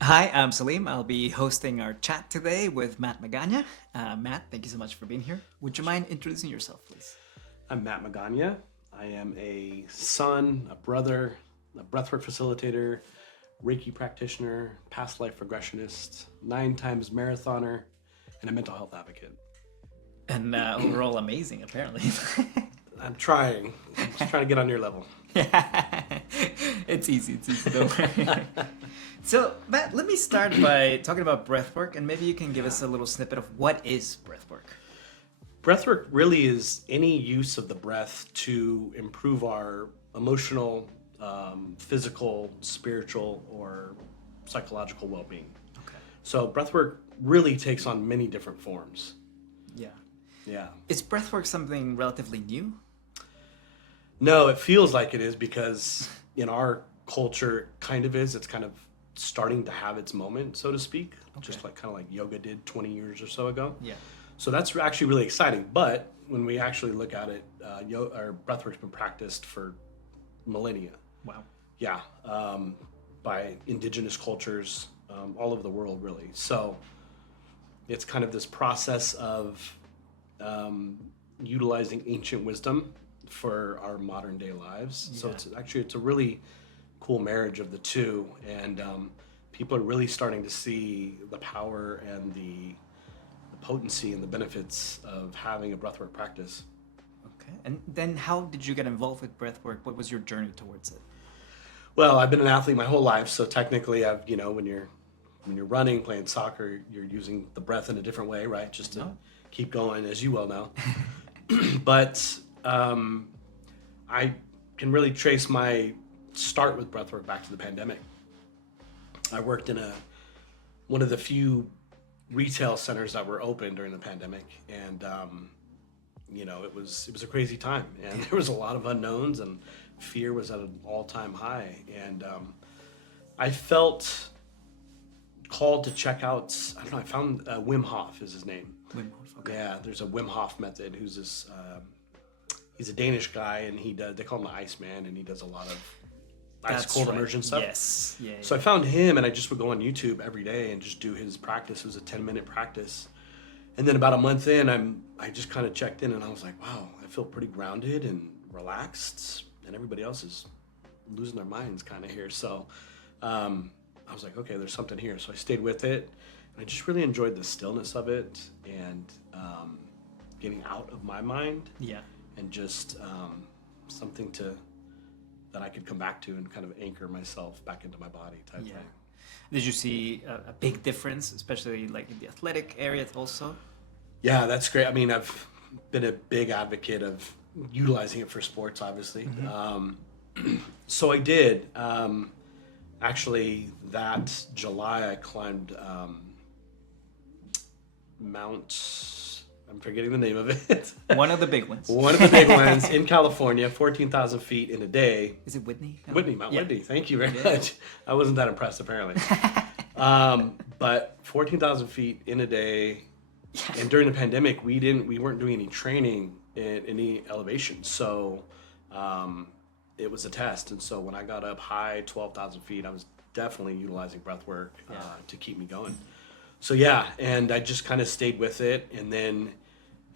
Hi, I'm Salim. I'll be hosting our chat today with Matt Magaña. Matt, thank you so much for being here. Would you mind introducing yourself, please? I'm Matt Magaña. I am a son, a brother, a breathwork facilitator, Reiki practitioner, past life regressionist, 9 times marathoner, and a mental health advocate. And overall, amazing, apparently. I'm trying. I'm just trying to get on your level. Yeah, it's easy. It's easy. Don't worry. So, Matt, let me start by talking about breathwork, and maybe you can give us a little snippet of what is breathwork. Breathwork really is any use of the breath to improve our emotional, physical, spiritual, or psychological well-being. Okay. So breathwork really takes on many different forms. Yeah. Yeah. Is breathwork something relatively new? No, it feels like it is because in our culture, it kind of is. It's kind of starting to have its moment, so to speak, just Okay. like kind of like yoga did 20 years or so ago. Yeah. So that's actually really exciting. But when we actually look at it, our breathwork's been practiced for millennia. Wow. Yeah, by indigenous cultures all over the world, really. So it's kind of this process of utilizing ancient wisdom for our modern day lives. So Yeah. it's a really cool marriage of the two, and people are really starting to see the power and the potency and the benefits of having a breathwork practice. Okay. And then how did you get involved with breathwork? What was your journey towards it? Well, I've been an athlete my whole life, so technically, when you're running, playing soccer, you're using the breath in a different way, right? Just to Oh. keep going, as you well know. But I can really trace my start with breathwork back to the pandemic. I worked in one of the few retail centers that were open during the pandemic, and it was a crazy time, and there was a lot of unknowns, and fear was at an all-time high, and I felt called to check out. I don't know. I found Wim Hof is his name. Wim Hof. Okay. Yeah, there's a Wim Hof method. Who's this? He's a Danish guy, and they call him the Iceman, and he does a lot of ice That's cold right. immersion stuff. Yes. Yeah. So I found him, and I just would go on YouTube every day and just do his practice. It was a 10-minute practice, and then about a month in, I just kind of checked in, and I was like, wow, I feel pretty grounded and relaxed, and everybody else is losing their minds kind of here. So I was like, okay, there's something here. So I stayed with it, and I just really enjoyed the stillness of it and getting out of my mind Yeah. and just something that I could come back to and kind of anchor myself back into my body type Yeah. thing. Did you see a big difference, especially like in the athletic area also? Yeah, that's great. I mean, I've been a big advocate of utilizing it for sports, obviously. So I did. Actually, that July I climbed Mount. I'm forgetting the name of it. One of the big ones. One of the big ones in California, 14,000 feet in a day. Is it Whitney? Mount Yeah. Whitney. Thank you very Yeah. much. I wasn't that impressed, apparently. But 14,000 feet in a day, and during the pandemic, we weren't doing any training in any elevation, so it was a test. And so when I got up high, 12,000 feet, I was definitely utilizing breath work to keep me going. So yeah, and I just kind of stayed with it, and then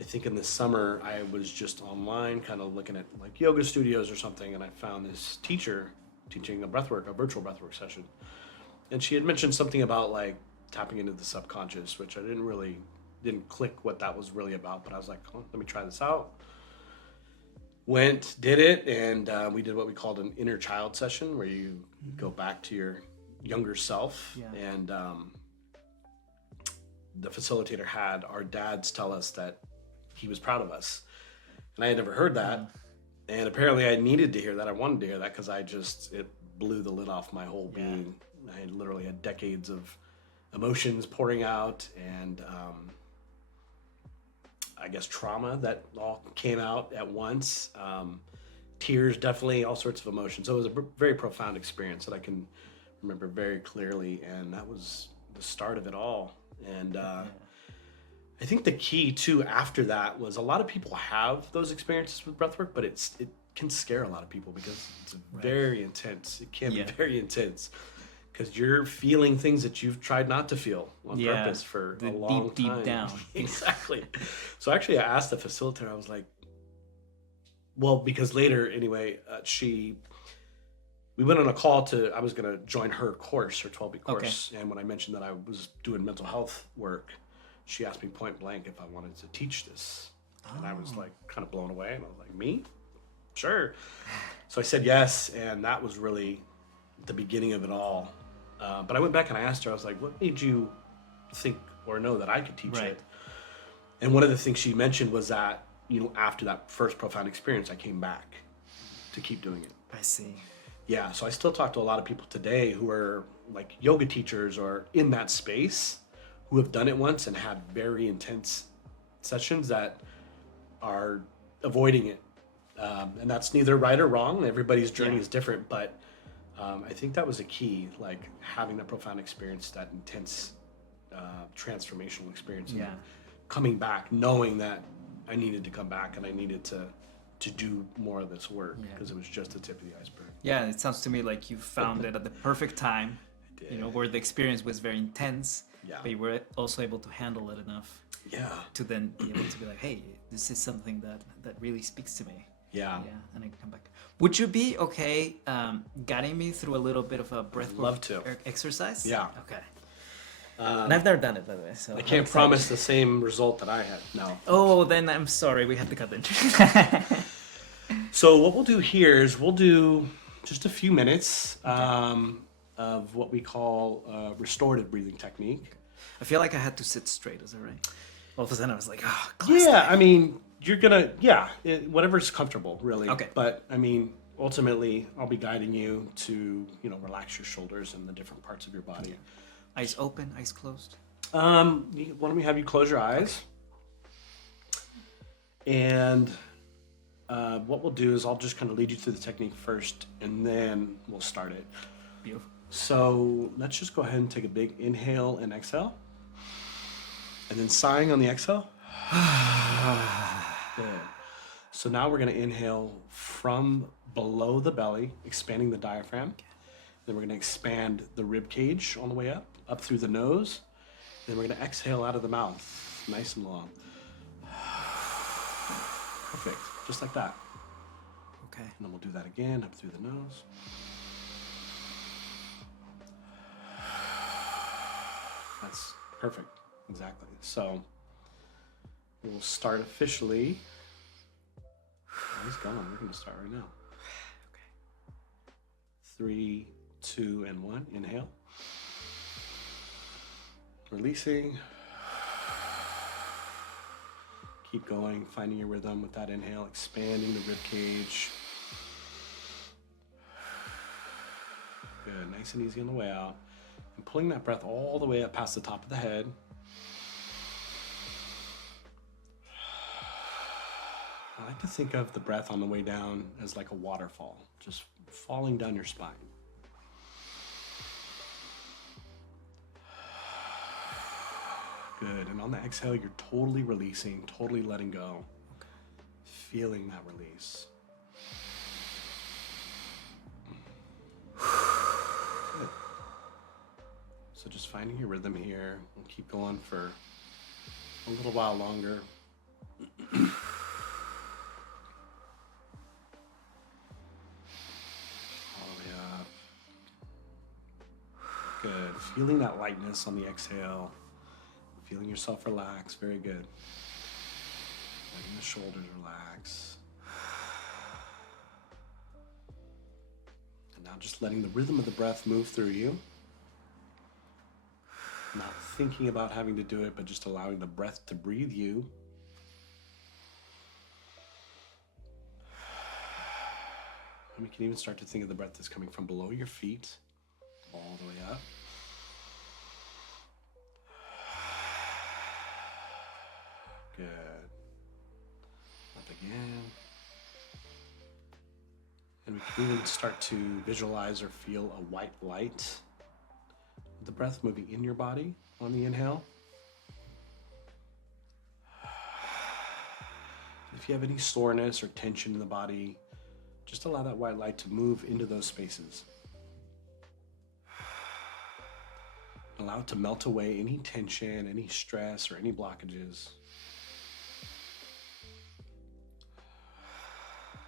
I think in the summer I was just online, kind of looking at like yoga studios or something, and I found this teacher teaching a virtual breathwork session, and she had mentioned something about like tapping into the subconscious, which I didn't click what that was really about, but I was like, oh, let me try this out. Went, did it, and we did what we called an inner child session, where you go back to your younger self, Yeah. and the facilitator had our dads tell us that he was proud of us, and I had never heard that, and apparently I needed to hear that. I wanted to hear that because it blew the lid off my whole being. I had literally had decades of emotions pouring out, and I guess trauma that all came out at once. Tears, definitely, all sorts of emotions. So it was a very profound experience that I can remember very clearly, and that was the start of it all. And I think the key too after that was a lot of people have those experiences with breathwork, but it can scare a lot of people because it's very intense. It can be very intense. because you're feeling things that you've tried not to feel on Yeah, purpose for the a long deep time. down. Exactly. So actually, I asked the facilitator. I was like, well, because later anyway, we went on a call I was going to join her course, her 12-week course. And when I mentioned that I was doing mental health work, she asked me point blank if I wanted to teach this. And I was like kind of blown away. And I was like, me? Sure. So I said yes. And that was really the beginning of it all. But I went back and I asked her, I was like, what made you think or know that I could teach it? And one of the things she mentioned was that, after that first profound experience, I came back to keep doing it. I see. Yeah, so I still talk to a lot of people today who are like yoga teachers or in that space who have done it once and had very intense sessions that are avoiding it. And that's neither right or wrong. Everybody's journey is different, but I think that was a key, like having that profound experience, that intense transformational experience. And coming back, knowing that I needed to come back and I needed to do more of this work because it was just the tip of the iceberg. Yeah, it sounds to me like you found it at the perfect time, where the experience was very intense, but you were also able to handle it enough to then be able to be like, hey, this is something that really speaks to me. Yeah, and I can come back. Would you be okay guiding me through a little bit of a breathwork exercise? Yeah. Okay. And I've never done it, by the way. So I can't promise the same result that I had. No. Oh, then I'm sorry. We have to cut the interview. So what we'll do here is we'll do just a few minutes of what we call restorative breathing technique. I feel like I had to sit straight. Is that right? All of a sudden, I was like, oh, yeah. I mean, you're gonna, whatever's comfortable, really. Okay. But I mean, ultimately, I'll be guiding you to, relax your shoulders and the different parts of your body. Yeah. Eyes open, eyes closed. Why don't we have you close your eyes? And what we'll do is I'll just kind of lead you through the technique first, and then we'll start it. Beautiful. So let's just go ahead and take a big inhale and exhale. And then sighing on the exhale. Good. So now we're going to inhale from below the belly, expanding the diaphragm. Then we're going to expand the rib cage on the way up through the nose. Then we're going to exhale out of the mouth, nice and long. Perfect, just like that. Okay. And then we'll do that again, up through the nose. That's perfect, exactly. So we'll start officially. He's going, we're going to start right now. Okay. 3, 2, and 1, inhale. Releasing. Keep going, finding your rhythm with that inhale, expanding the rib cage. Good, nice and easy on the way out. And pulling that breath all the way up past the top of the head. I like to think of the breath on the way down as like a waterfall, just falling down your spine. Good, and on the exhale, you're totally releasing, totally letting go. Okay. Feeling that release. Good. So just finding your rhythm here. We'll keep going for a little while longer. All the way up. Good, feeling that lightness on the exhale. Feeling yourself relax, very good. Letting the shoulders relax. And now just letting the rhythm of the breath move through you. Not thinking about having to do it, but just allowing the breath to breathe you. And we can even start to think of the breath that's coming from below your feet, all the way up. Good. Up again. And we can even start to visualize or feel a white light. The breath moving in your body on the inhale. If you have any soreness or tension in the body, just allow that white light to move into those spaces. Allow it to melt away any tension, any stress, or any blockages.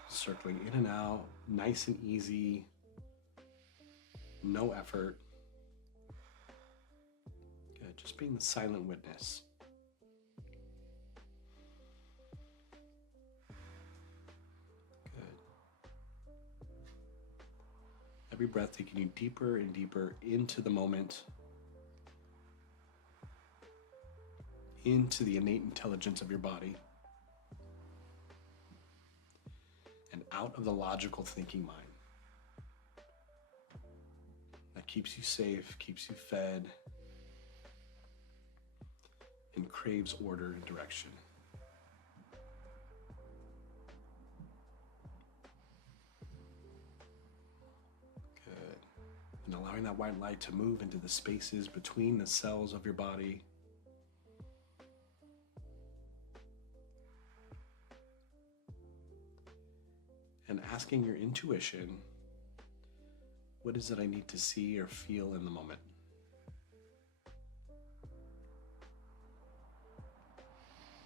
Circling in and out, nice and easy, no effort. Good, just being the silent witness. Good. Every breath taking you deeper and deeper into the moment, into the innate intelligence of your body, and out of the logical thinking mind that keeps you safe, keeps you fed, and craves order and direction. Good. And allowing that white light to move into the spaces between the cells of your body. And asking your intuition, what is it I need to see or feel in the moment?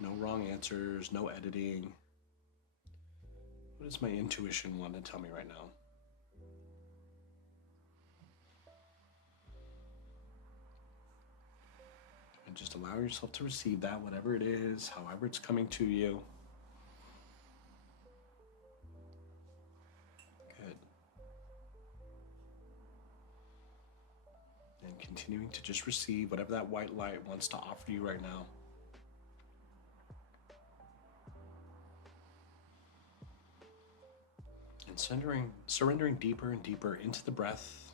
No wrong answers, no editing. What does my intuition want to tell me right now? And just allow yourself to receive that, whatever it is, however it's coming to you. Good. And continuing to just receive whatever that white light wants to offer you right now. And surrendering deeper and deeper into the breath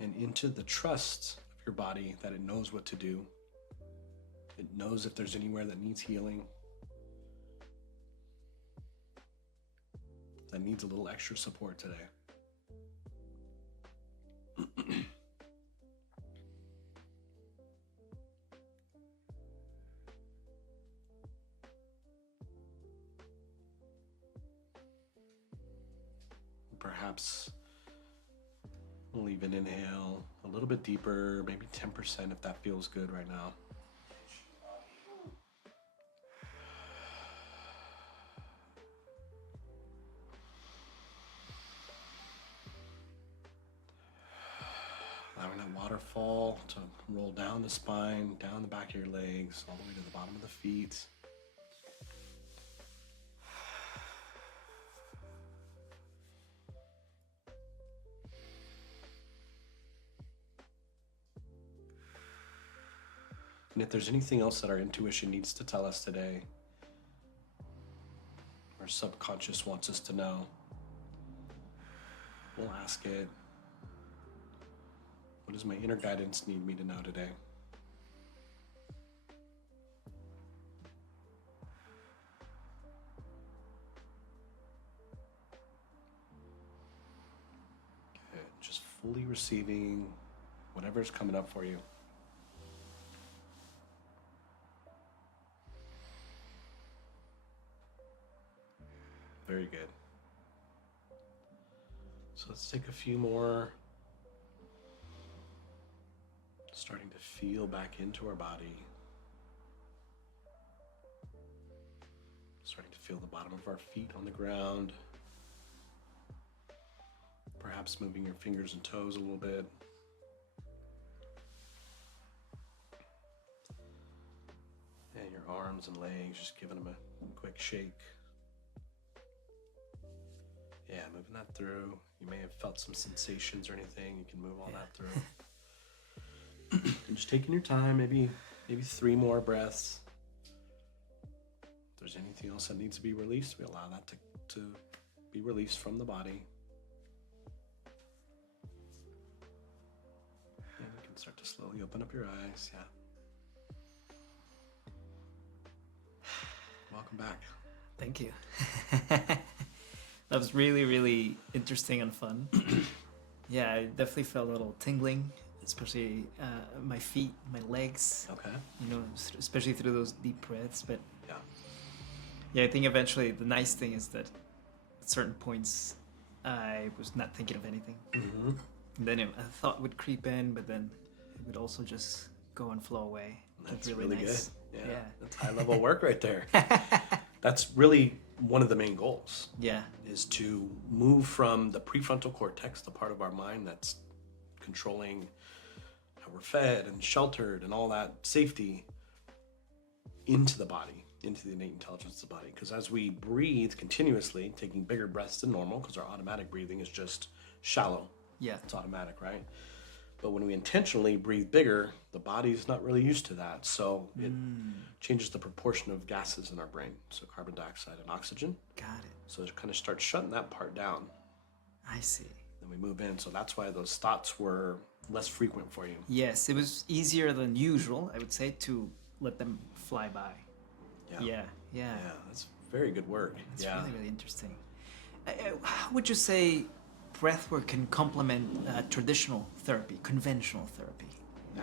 and into the trust of your body that it knows what to do. It knows if there's anywhere that needs healing, that needs a little extra support today. Perhaps we'll even inhale a little bit deeper, maybe 10% if that feels good right now. Allowing that waterfall to roll down the spine, down the back of your legs, all the way to the bottom of the feet. And if there's anything else that our intuition needs to tell us today, our subconscious wants us to know, we'll ask it. What does my inner guidance need me to know today? Good. Just fully receiving whatever's coming up for you. Very good. So let's take a few more. Starting to feel back into our body. Starting to feel the bottom of our feet on the ground. Perhaps moving your fingers and toes a little bit. And your arms and legs, just giving them a quick shake. Yeah, moving that through. You may have felt some sensations or anything. You can move all that through. And just taking your time, maybe 3 more breaths. If there's anything else that needs to be released, we allow that to be released from the body. And you can start to slowly open up your eyes. Yeah. Welcome back. Thank you. That was really, really interesting and fun. Yeah, I definitely felt a little tingling, especially my feet, my legs. Okay. You know, especially through those deep breaths. But yeah, I think eventually the nice thing is that at certain points I was not thinking of anything. Mm-hmm. And then a thought would creep in, but then it would also just go and flow away. That's really nice. Good. Yeah. That's high level work right there. That's really one of the main goals. Yeah. Is to move from the prefrontal cortex, the part of our mind that's controlling how we're fed and sheltered and all that safety, into the body, into the innate intelligence of the body. Because as we breathe continuously, taking bigger breaths than normal, because our automatic breathing is just shallow. Yeah. It's automatic, right? But when we intentionally breathe bigger, the body's not really used to that. So it changes the proportion of gases in our brain. So carbon dioxide and oxygen. Got it. So it kind of starts shutting that part down. I see. Then we move in. So that's why those thoughts were less frequent for you. Yes, it was easier than usual, I would say, to let them fly by. Yeah. That's very good work. That's really, really interesting. How would you say breathwork can complement traditional therapy, conventional therapy?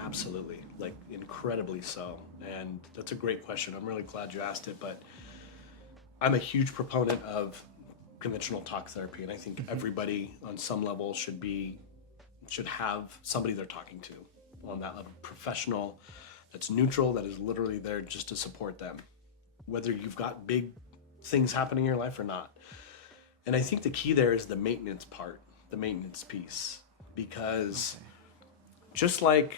Absolutely, like incredibly so. And that's a great question. I'm really glad you asked it, but I'm a huge proponent of conventional talk therapy, and I think everybody on some level should have somebody they're talking to on that level, professional, that's neutral, that is literally there just to support them, whether you've got big things happening in your life or not. And I think the key there is the maintenance part, the maintenance piece, because just like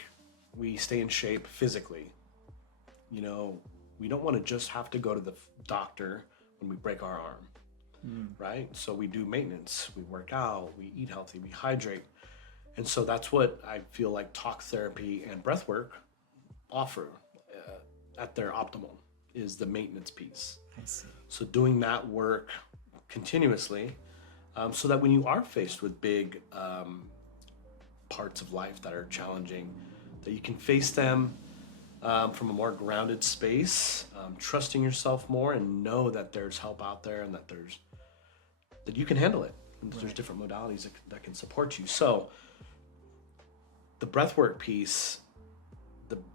we stay in shape physically, we don't want to just have to go to the doctor when we break our arm, right? So we do maintenance, we work out, we eat healthy, we hydrate. And so that's what I feel like talk therapy and breath work offer at their optimal, is the maintenance piece. I see. So doing that work continuously, so that when you are faced with big parts of life that are challenging, that you can face them from a more grounded space, trusting yourself more, and know that there's help out there, and that you can handle it. And there's different modalities that can support you. So the breathwork piece,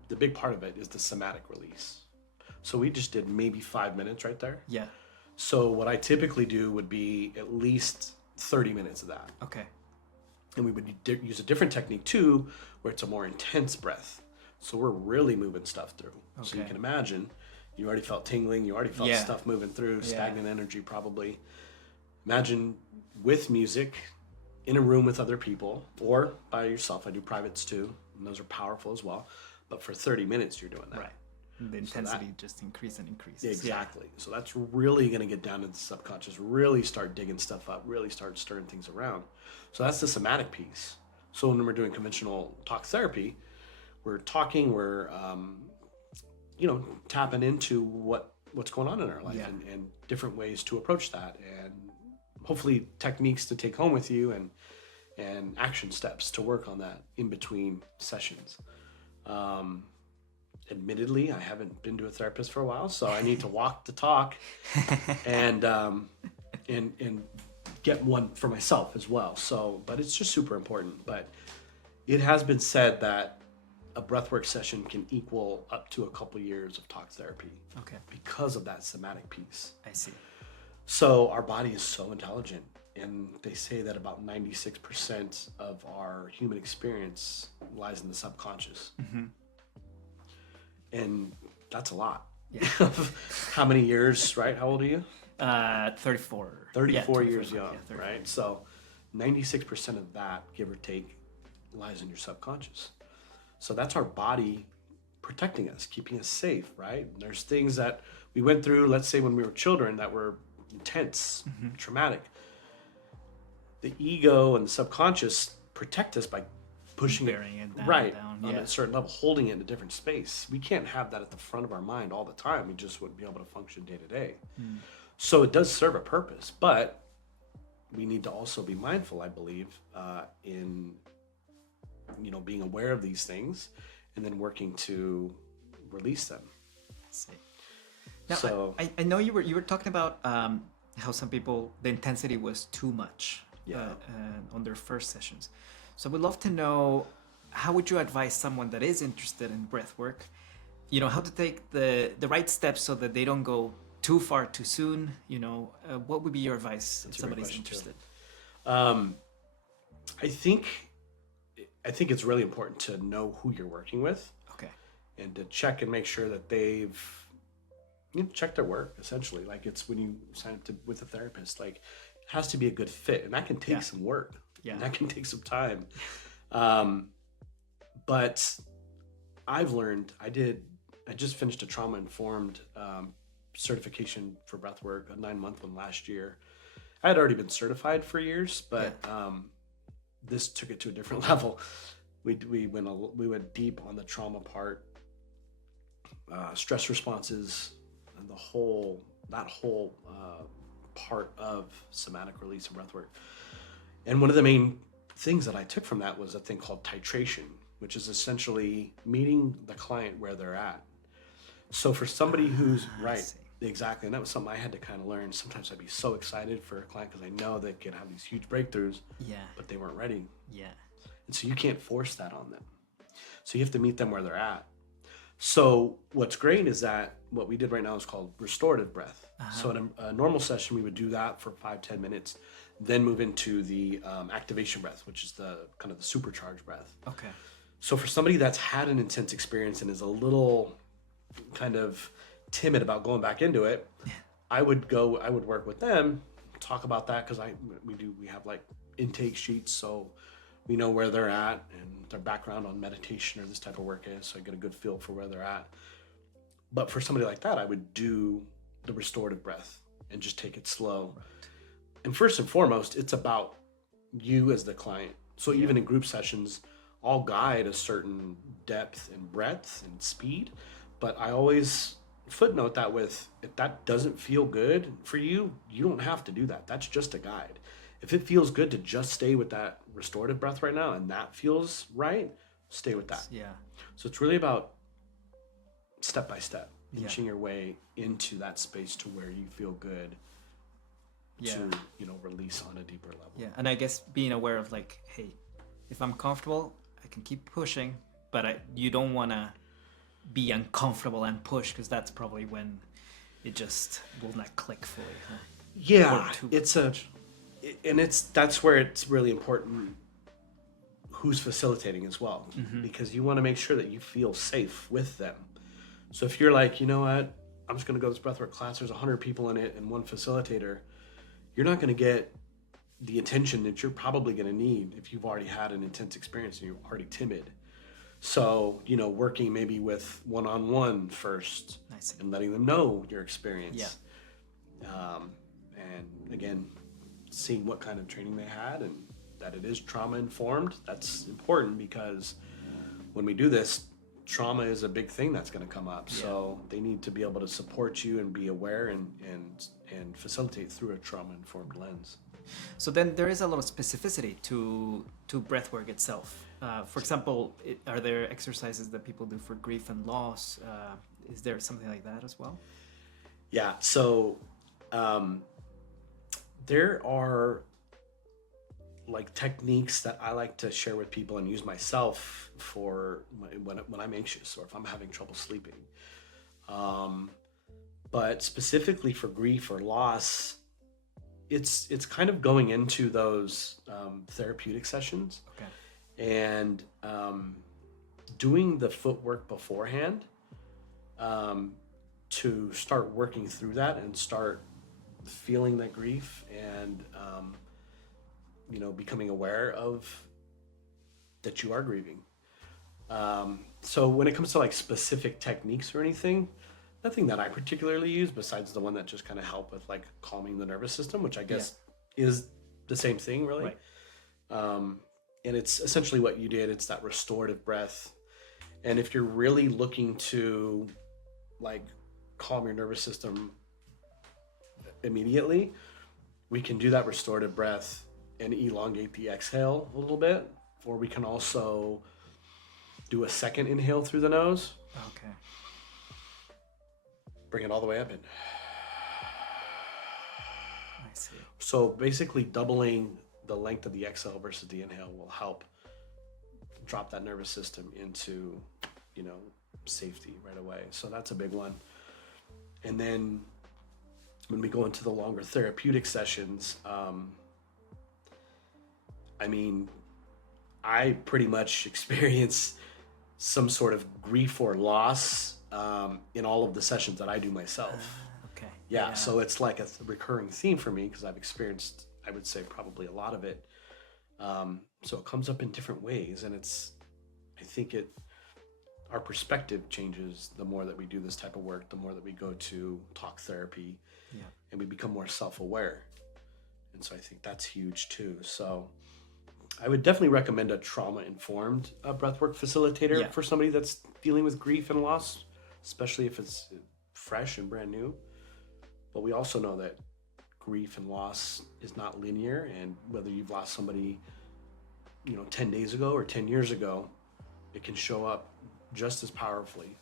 the big part of it is the somatic release. So we just did maybe 5 minutes right there. Yeah. So what I typically do would be at least 30 minutes of that. Okay. And we would use a different technique too, where it's a more intense breath. So we're really moving stuff through. Okay. So you can imagine, you already felt tingling, you already felt stuff moving through, stagnant energy probably. Imagine with music, in a room with other people, or by yourself. I do privates too, and those are powerful as well. But for 30 minutes, you're doing that. Right. And the intensity just increases and increases. Exactly. Yeah. So that's really going to get down into the subconscious, really start digging stuff up, really start stirring things around. So that's the somatic piece. So when we're doing conventional talk therapy, we're talking, we're, tapping into what's going on in our life and different ways to approach that, and hopefully techniques to take home with you and action steps to work on that in between sessions. Admittedly, I haven't been to a therapist for a while, so I need to walk the talk and get one for myself as well. So, but it's just super important. But it has been said that a breathwork session can equal up to a couple years of talk therapy. Okay. Because of that somatic piece. I see. So our body is so intelligent, and they say that about 96% of our human experience lies in the subconscious. Mm-hmm. And that's a lot. Yeah. How many years, right? How old are you? 34. 34 years young, right? So 96% of that, give or take, lies in your subconscious. So that's our body protecting us, keeping us safe, right? And there's things that we went through, let's say when we were children, that were intense, traumatic. The ego and the subconscious protect us by pushing it down, on a certain level, holding it in a different space. We can't have that at the front of our mind all the time. We just wouldn't be able to function day to day. So it does serve a purpose, but we need to also be mindful, I believe, in being aware of these things and then working to release them. Let's see. Now, so I know you were talking about how some people, the intensity was too much on their first sessions. So I would love to know, how would you advise someone that is interested in breath work, how to take the right steps so that they don't go too far too soon? What would be your advice if somebody's interested? I think I think it's really important to know who you're working with. Okay. And to check and make sure that they've checked their work, essentially. Like, it's when you sign up with a therapist, like, it has to be a good fit, and that can take some work. Yeah. And that can take some time. But I've learned, I just finished a trauma-informed certification for breathwork, a 9-month one last year. I had already been certified for years, but this took it to a different level. We went deep on the trauma part, stress responses, and that whole part of somatic release and breathwork. And one of the main things that I took from that was a thing called titration, which is essentially meeting the client where they're at. So for somebody who's exactly, and that was something I had to kind of learn. Sometimes I'd be so excited for a client because I know they could have these huge breakthroughs, but they weren't ready. Yeah. And so you can't force that on them. So you have to meet them where they're at. So what's great is that what we did right now is called restorative breath. So in a normal session, we would do that for 5-10 minutes, then move into the activation breath, which is the kind of the supercharged breath. Okay. So for somebody that's had an intense experience and is a little kind of timid about going back into it, I would work with them, talk about that, because we have like intake sheets, so we know where they're at and their background on meditation or this type of work is, so I get a good feel for where they're at. But for somebody like that, I would do the restorative breath and just take it slow. Right. And first and foremost, it's about you as the client. So even in group sessions, I'll guide a certain depth and breadth and speed, but I always footnote that with, if that doesn't feel good for you, you don't have to do that. That's just a guide. If it feels good to just stay with that restorative breath right now and that feels right, stay with that. Yeah. So it's really about step by step, inching your way into that space to where you feel good to, release on a deeper level. Yeah. And I guess being aware of like, hey, if I'm comfortable, I can keep pushing, but you don't want to be uncomfortable and push, because that's probably when it just will not click fully. Huh? Yeah, that's where it's really important who's facilitating as well, because you want to make sure that you feel safe with them. So if you're like, you know what, I'm just going to go to this breathwork class, there's 100 people in it and one facilitator, you're not going to get the attention that you're probably going to need if you've already had an intense experience and you're already timid. So, working maybe with one-on-one first and letting them know your experience. Yeah. And again, seeing what kind of training they had and that it is trauma-informed. That's important because when we do this, trauma is a big thing that's going to come up. Yeah. So they need to be able to support you and be aware and facilitate through a trauma-informed lens. So then there is a lot of specificity to breathwork itself. For example, are there exercises that people do for grief and loss? Is there something like that as well? Yeah, so there are like techniques that I like to share with people and use myself for when I'm anxious or if I'm having trouble sleeping. But specifically for grief or loss, it's kind of going into those therapeutic sessions. Okay. And doing the footwork beforehand to start working through that and start feeling that grief and becoming aware of that you are grieving. So when it comes to like specific techniques or anything, nothing that I particularly use besides the one that just kind of help with like calming the nervous system, which I guess is the same thing really. Right. And it's essentially what you did. It's that restorative breath. And if you're really looking to like calm your nervous system immediately, we can do that restorative breath and elongate the exhale a little bit. Or we can also do a second inhale through the nose. Okay. Bring it all the way up and I see. So basically doubling the length of the exhale versus the inhale will help drop that nervous system into, safety right away. So that's a big one. And then when we go into the longer therapeutic sessions, I pretty much experience some sort of grief or loss in all of the sessions that I do myself. Okay. Yeah, so it's like a recurring theme for me because I've experienced, I would say, probably a lot of it. So it comes up in different ways, and I think our perspective changes the more that we do this type of work, the more that we go to talk therapy, and we become more self-aware. And so I think that's huge too. So I would definitely recommend a trauma-informed breathwork facilitator for somebody that's dealing with grief and loss, especially if it's fresh and brand new. But we also know that grief and loss is not linear, and whether you've lost somebody, 10 days ago or 10 years ago, it can show up just as powerfully.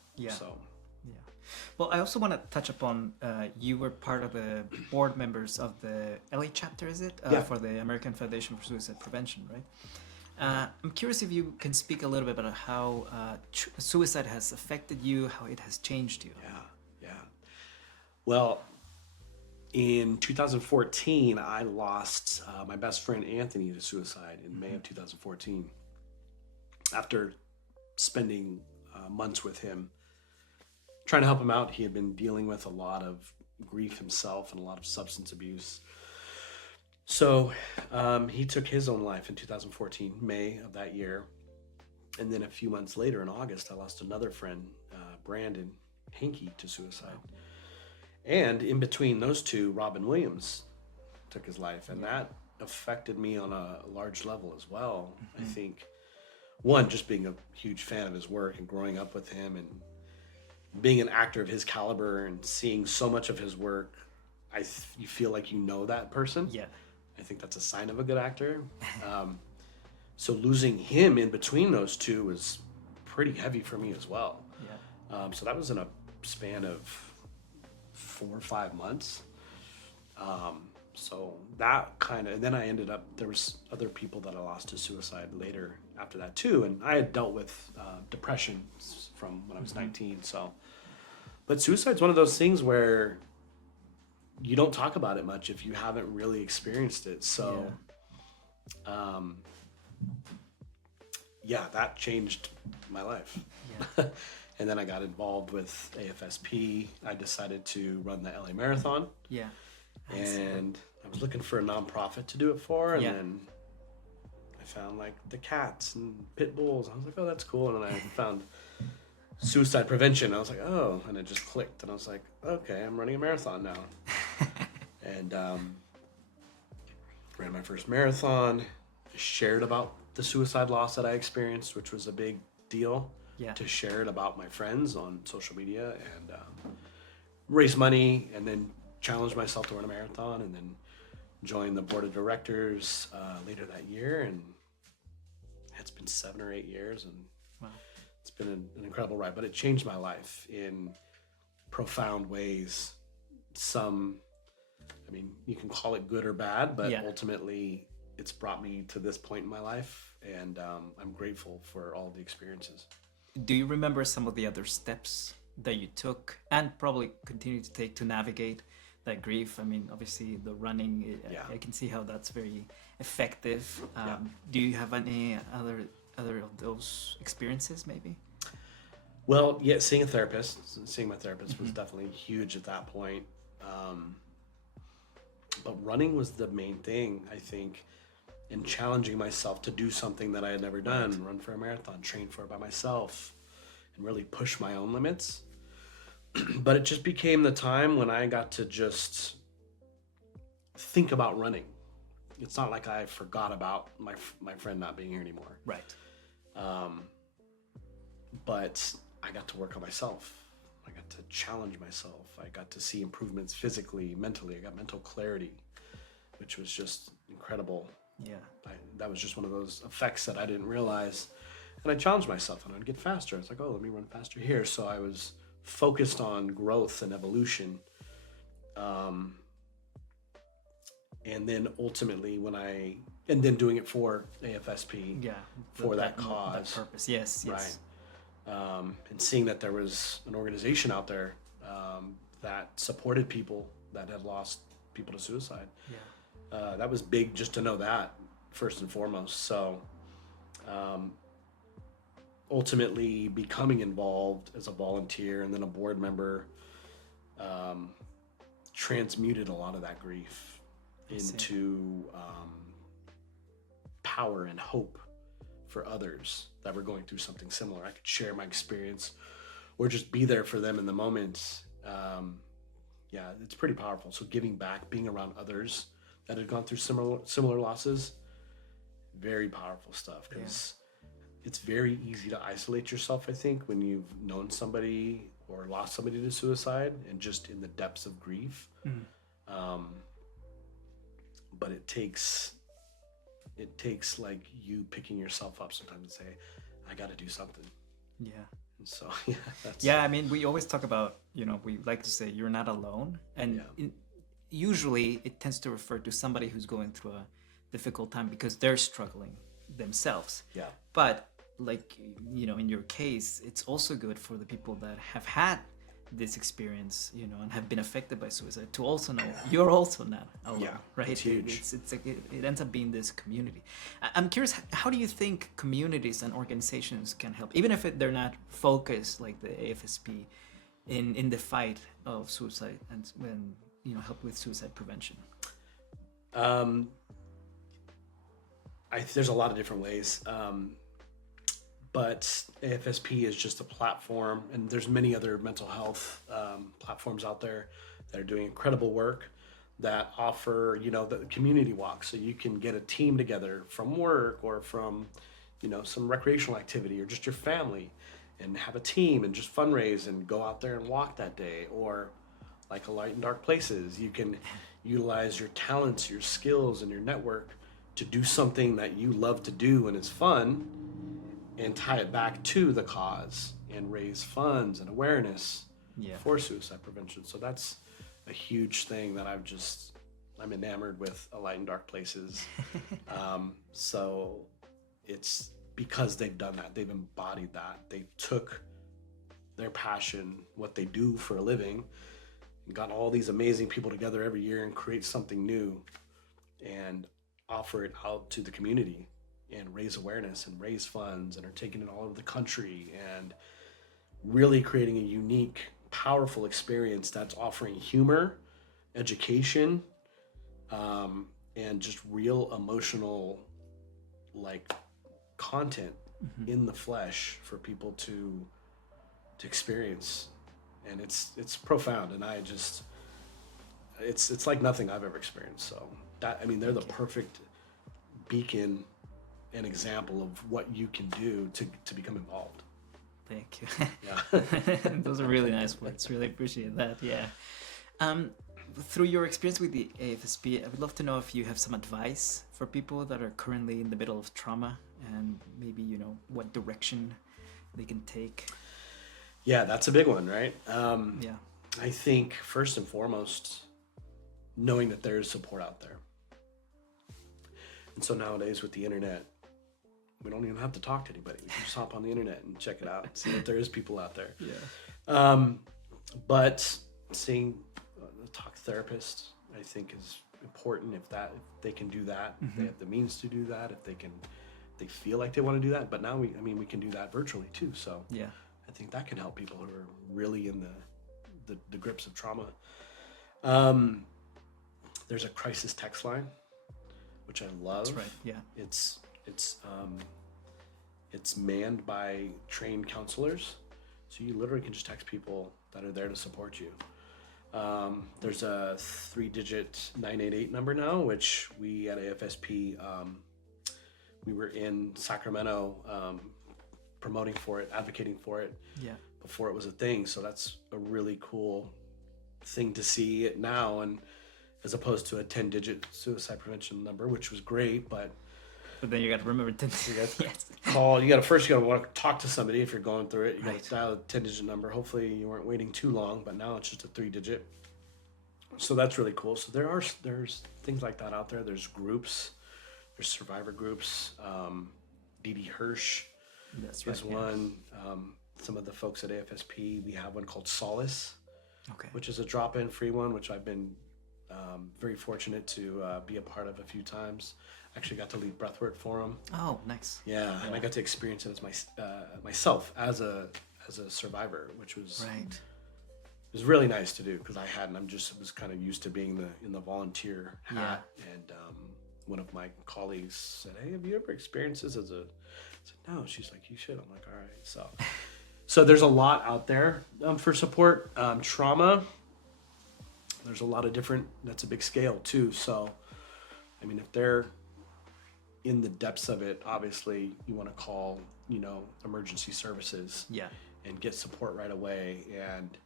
Well, I also want to touch upon, you were part of the board members of the LA chapter, is it? For the American Foundation for Suicide Prevention, right? I'm curious if you can speak a little bit about how suicide has affected you, how it has changed you. Yeah. Well, in 2014, I lost my best friend Anthony to suicide in May of 2014. After spending months with him, trying to help him out, he had been dealing with a lot of grief himself and a lot of substance abuse. So he took his own life in 2014, May of that year. And then a few months later in August, I lost another friend, Brandon Hankey, to suicide. And in between those two, Robin Williams took his life. And that affected me on a large level as well. I think, one, just being a huge fan of his work and growing up with him and being an actor of his caliber and seeing so much of his work, you feel like you know that person. Yeah. I think that's a sign of a good actor. So losing him in between those two was pretty heavy for me as well. Yeah. So that was in a span of 4 or 5 months. So that and then I ended up, there was other people that I lost to suicide later after that too. And I had dealt with depression from when I was 19. So, but suicide's one of those things where you don't talk about it much if you haven't really experienced it. So, that changed my life. Yeah. And then I got involved with AFSP. I decided to run the LA Marathon. Yeah. And I was looking for a nonprofit to do it for, and then I found like the cats and pit bulls. I was like, oh, that's cool. And then I found suicide prevention. I was like, oh, and it just clicked. And I was like, okay, I'm running a marathon now. And ran my first marathon, shared about the suicide loss that I experienced, which was a big deal. Yeah. To share it about my friends on social media and raise money, and then challenge myself to run a marathon, and then join the board of directors later that year. And it's been 7 or 8 years, and it's been an incredible ride. But it changed my life in profound ways. You can call it good or bad, but ultimately it's brought me to this point in my life, and I'm grateful for all the experiences. Do you remember some of the other steps that you took and probably continue to take to navigate that grief? I mean, obviously the running, I can see how that's very effective. Do you have any other of those experiences maybe? Well, seeing my therapist was definitely huge at that point. But running was the main thing, I think, in challenging myself to do something that I had never done, run for a marathon, train for it by myself, and really push my own limits. But it just became the time when I got to just think about running. It's not like I forgot about my friend not being here anymore. Right. But I got to work on myself. I got to challenge myself. I got to see improvements physically, mentally. I got mental clarity, which was just incredible. Yeah. That was just one of those effects that I didn't realize. And I challenged myself, and I'd get faster. I was like, oh, let me run faster here. So I was focused on growth and evolution. And then ultimately and then doing it for AFSP, for that cause. That purpose, yes. Right. And seeing that there was an organization out there that supported people that had lost people to suicide. Yeah. That was big just to know that, first and foremost. So ultimately becoming involved as a volunteer and then a board member, transmuted a lot of that grief into power and hope for others that were going through something similar. I could share my experience or just be there for them in the moment. Yeah, it's pretty powerful. So giving back, being around others that had gone through similar losses, very powerful stuff, because it's very easy to isolate yourself, I think, when you've known somebody or lost somebody to suicide and just in the depths of grief. But it takes like you picking yourself up sometimes and say, I got to do something. Yeah. And so, I mean, we always talk about, we like to say you're not alone. And usually it tends to refer to somebody who's going through a difficult time because they're struggling themselves. Yeah. But like, in your case, it's also good for the people that have had this experience, and have been affected by suicide to also know you're also not alone, right? It's huge. It's like it ends up being this community. I'm curious, how do you think communities and organizations can help, even if they're not focused like the AFSP, in the fight of suicide and when help with suicide prevention? There's a lot of different ways. But AFSP is just a platform, and there's many other mental health platforms out there that are doing incredible work that offer, the community walk. So you can get a team together from work or from, some recreational activity or just your family and have a team and just fundraise and go out there and walk that day. Or like a Light in Dark Places, you can utilize your talents, your skills, and your network to do something that you love to do and is fun, and tie it back to the cause and raise funds and awareness for suicide prevention. So that's a huge thing that I'm enamored with A Light in Dark Places. So it's because they've done that. They've embodied that. They took their passion, what they do for a living, and got all these amazing people together every year and create something new and offer it out to the community and raise awareness and raise funds, and are taking it all over the country and really creating a unique, powerful experience that's offering humor, education, and just real emotional content in the flesh for people to experience. And it's profound, and it's like nothing I've ever experienced. So they're the perfect beacon, an example of what you can do to become involved. Thank you. Those are really nice words. Really appreciate that. Through your experience with the AFSP, I would love to know if you have some advice for people that are currently in the middle of trauma, and maybe what direction they can take. Yeah, that's a big one, right? I think first and foremost, knowing that there is support out there. And so nowadays with the internet, we don't even have to talk to anybody. We can just hop on the internet and check it out and see that there is people out there. But seeing a talk therapist, I think, is important. If they can do that, if they have the means to do that, if they feel like they want to do that. But now we can do that virtually too. So I think that can help people who are really in the grips of trauma. There's a crisis text line, which I love. That's right. Yeah. It's manned by trained counselors, so you literally can just text people that are there to support you. There's a 3-digit 988 number now, which we at AFSP, we were in Sacramento promoting for it, advocating for it before it was a thing. So that's a really cool thing to see it now, and as opposed to a 10-digit suicide prevention number, which was great, but then you got to remember to call. You got to want to talk to somebody if you're going through it. You got to dial a 10-digit number. Hopefully you weren't waiting too long, but now it's just a 3-digit. So that's really cool. So there's things like that out there. There's groups. There's survivor groups. Dee Hirsch is one. Some of the folks at AFSP, we have one called Solace, which is a drop-in free one, which I've been Very fortunate to be a part of a few times. Actually got to lead Breathwork for them. Oh, nice. Yeah, and I got to experience it as myself as a survivor, which was right. It was really nice to do because was kind of used to being in the volunteer hat. Yeah. And one of my colleagues said, "Hey, have you ever experienced this as a?" I said, "No." She's like, "You should." I'm like, "All right." So there's a lot out there for support. Trauma. There's a lot of different. That's a big scale too. So, I mean, if they're in the depths of it, obviously you want to call, emergency services. Yeah. And get support right away. And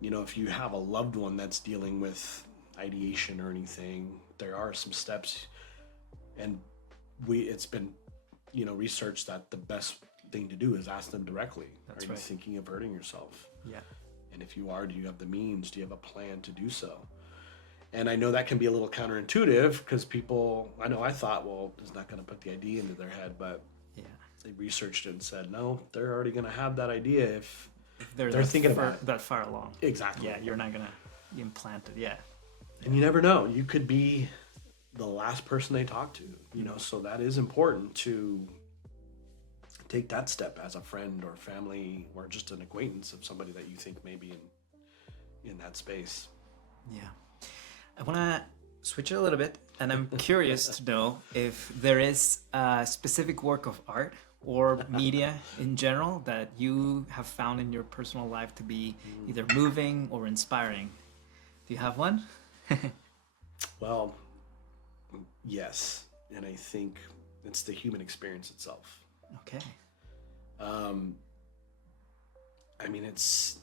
if you have a loved one that's dealing with ideation or anything, there are some steps, and it's been, researched that the best thing to do is ask them directly. Are you thinking of hurting yourself? Yeah. And if you are, do you have the means? Do you have a plan to do so? And I know that can be a little counterintuitive because I thought, well, it's not going to put the idea into their head, but they researched it and said, no, they're already going to have that idea if they're thinking about it. That far along. Exactly. Yeah, you're not going to implant it. Yeah. And you never know. You could be the last person they talk to, so that is important to take that step as a friend or family or just an acquaintance of somebody that you think may be in that space. Yeah. I want to switch it a little bit, and I'm curious to know if there is a specific work of art or media in general that you have found in your personal life to be either moving or inspiring. Do you have one? Well, yes. And I think it's the human experience itself. Okay. I mean, it's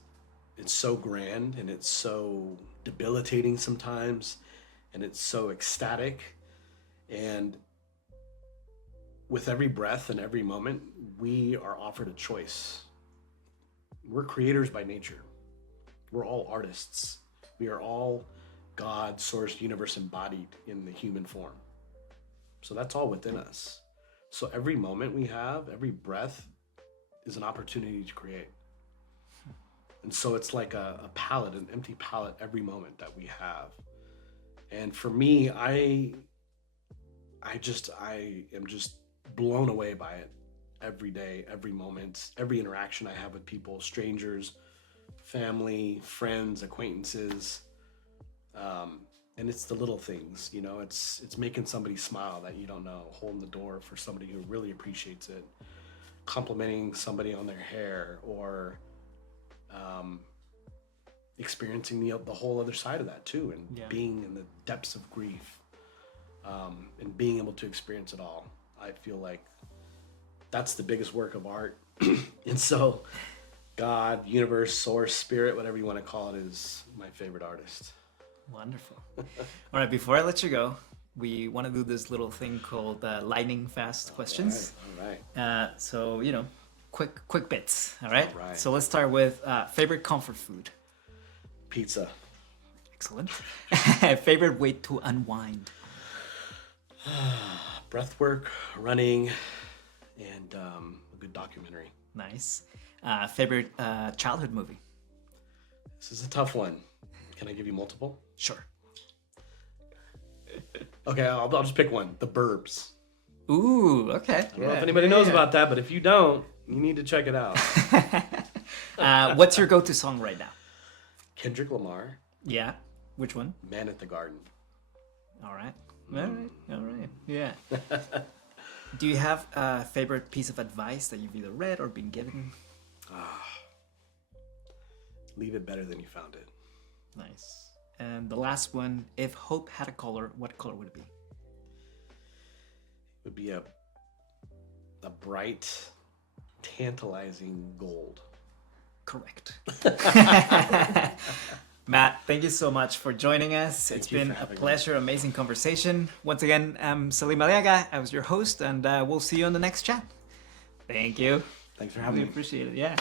so grand and it's so debilitating sometimes, and it's so ecstatic. And with every breath and every moment, we are offered a choice. We're creators by nature. We're all artists. We are all God, source, universe embodied in the human form. So that's all within us. So every moment we have, every breath is an opportunity to create. And so it's like a palette, an empty palette every moment that we have. And for me, I am just blown away by it every day, every moment, every interaction I have with people, strangers, family, friends, acquaintances. And it's the little things, it's making somebody smile that you don't know, holding the door for somebody who really appreciates it, complimenting somebody on their hair, or experiencing the whole other side of that too, and being in the depths of grief, and being able to experience it all. I feel like that's the biggest work of art. And so God, universe, source, spirit, whatever you want to call it, is my favorite artist. Wonderful. All right, before I let you go, we want to do this little thing called lightning fast questions. All right. So, quick bits. All right. So let's start with favorite comfort food. Pizza. Excellent. Favorite way to unwind. Breathwork, running, and a good documentary. Nice. Favorite childhood movie. This is a tough one. Can I give you multiple? Sure. Okay, I'll just pick one. The Burbs. Ooh, okay. I don't know if anybody knows about that, but if you don't, you need to check it out. What's your go-to song right now? Kendrick Lamar. Yeah. Which one? Man at the Garden. All right. All right. Yeah. Do you have a favorite piece of advice that you've either read or been given? Leave it better than you found it. Nice. And the last one, if hope had a color, what color would it be? It would be a bright, tantalizing gold. Correct. Matt, thank you so much for joining us. It's been a pleasure, amazing conversation. Once again, I'm Salim Aliaga. I was your host, and we'll see you on the next chat. Thank you. Thanks for having me. Appreciate it. Yeah.